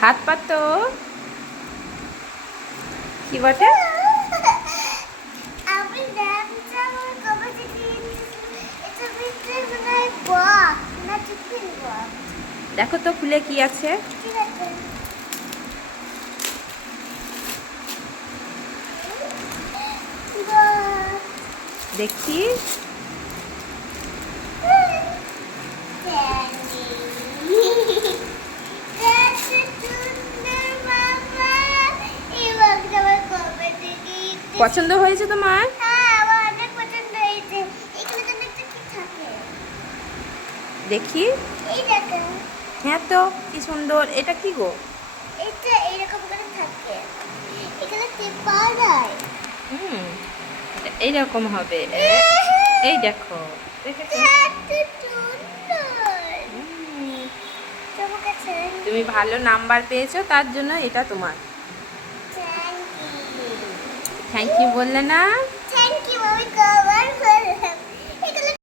হাত পাতো কি বটে? মনে দেখো তো খুলে কি আছে? দেখি পছন্দ হয়েছে তোমার? হ্যাঁ? দেখি। হ্যাঁ তো কি সুন্দর। এটা কি গো? এটা এইরকম করে থাকে। এখানে টেপ পাওয়া হুম এইরকম হবে। এই দেখো। তুমি ভালো নাম্বার পেয়েছ তার জন্য এটা তোমার. থ্যাংক ইউ বললে না।